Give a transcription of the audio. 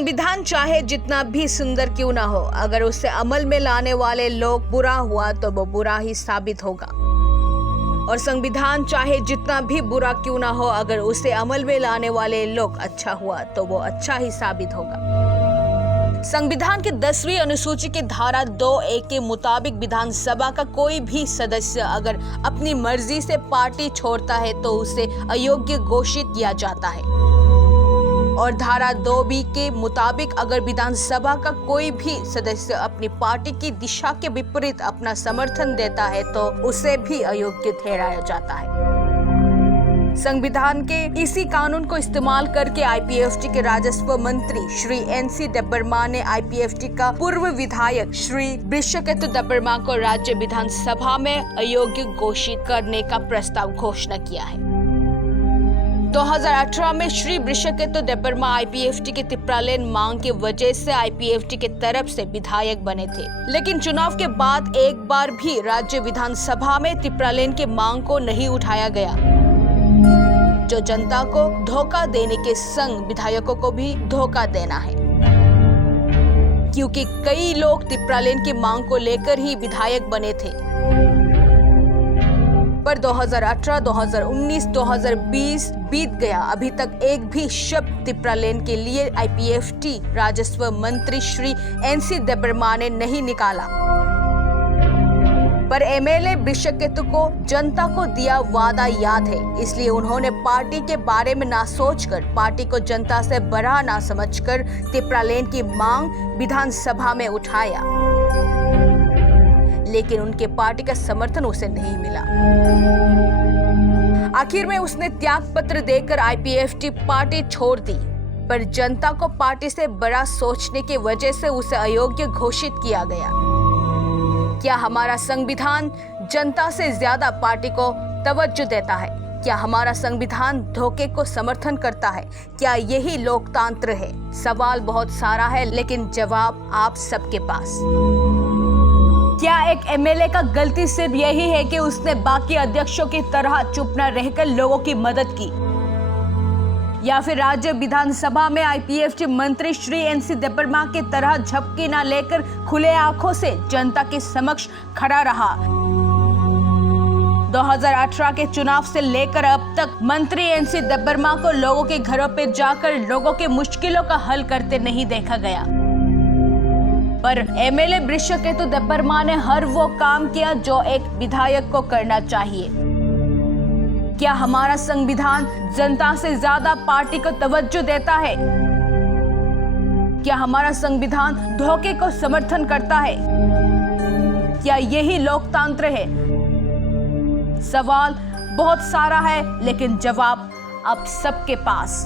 संविधान चाहे जितना भी सुंदर क्यों ना हो, अगर उसे अमल में लाने वाले लोग बुरा हुआ तो वो बुरा ही साबित होगा। और संविधान चाहे जितना भी बुरा क्यों ना हो, अगर उसे अमल में लाने वाले लोग अच्छा हुआ तो वो अच्छा ही साबित होगा। संविधान की 10वीं अनुसूची की धारा 2(a) के मुताबिक विधानसभा का कोई भी सदस्य अगर अपनी मर्जी से पार्टी छोड़ता है तो उसे अयोग्य घोषित किया जाता है। और धारा 2(b) के मुताबिक अगर विधानसभा का कोई भी सदस्य अपनी पार्टी की दिशा के विपरीत अपना समर्थन देता है तो उसे भी अयोग्य ठहराया जाता है। संविधान के इसी कानून को इस्तेमाल करके आईपीएफटी के राजस्व मंत्री श्री एनसी देबबर्मा ने आईपीएफटी का पूर्व विधायक श्री बृषकेतु देबबर्मा को राज्य विधानसभा में अयोग्य घोषित करने का प्रस्ताव घोषणा किया है। 2018 में श्री बृषकेतु देबबर्मा आईपीएफटी के तिप्रालेन मांग की वजह से आईपीएफटी के तरफ से विधायक बने थे, लेकिन चुनाव के बाद एक बार भी राज्य विधानसभा में तिप्रालेन के मांग को नहीं उठाया गया, जो जनता को धोखा देने के संग विधायकों को भी धोखा देना है, क्योंकि कई लोग तिप्रालेन की मांग को लेकर ही विधायक बने थे। पर 2018, 2019, 2020 बीत गया, अभी तक एक भी शब्द तिप्रालेन के लिए आईपीएफटी राजस्व मंत्री श्री एनसी देबबर्मा ने नहीं निकाला। पर एमएलए बृषकेतु को जनता को दिया वादा याद है, इसलिए उन्होंने पार्टी के बारे में ना सोचकर, पार्टी को जनता से बड़ा ना समझकर तिप्रालेन की मांग विधानसभा में उठाया, लेकिन उनके पार्टी का समर्थन उसे नहीं मिला। आखिर में उसने त्याग पत्र देकर आईपीएफटी पार्टी छोड़ दी, पर जनता को पार्टी से बड़ा सोचने की वजह से उसे अयोग्य घोषित किया गया। क्या हमारा संविधान जनता से ज्यादा पार्टी को तवज्जो देता है? क्या हमारा संविधान धोखे को समर्थन करता है? क्या यही लोकतंत्र है? सवाल बहुत सारा है, लेकिन जवाब आप सबके पास। क्या एक एमएलए का गलती सिर्फ यही है कि उसने बाकी अध्यक्षों की तरह चुप न रहकर लोगों की मदद की, या फिर राज्य विधानसभा में आईपीएफटी मंत्री श्री एनसी देबबर्मा की तरह झपकी न लेकर खुले आंखों से जनता के समक्ष खड़ा रहा? 2018 के चुनाव से लेकर अब तक मंत्री एनसी देबबर्मा को लोगों के घरों पे जाकर लोगों के मुश्किलों का हल करते नहीं देखा गया, पर एमएलए बृषकेतु देबबर्मा ने हर वो काम किया जो एक विधायक को करना चाहिए। क्या हमारा संविधान जनता से ज्यादा पार्टी को तवज्जो देता है? क्या हमारा संविधान धोखे को समर्थन करता है? क्या यही लोकतंत्र है? सवाल बहुत सारा है, लेकिन जवाब आप सबके पास।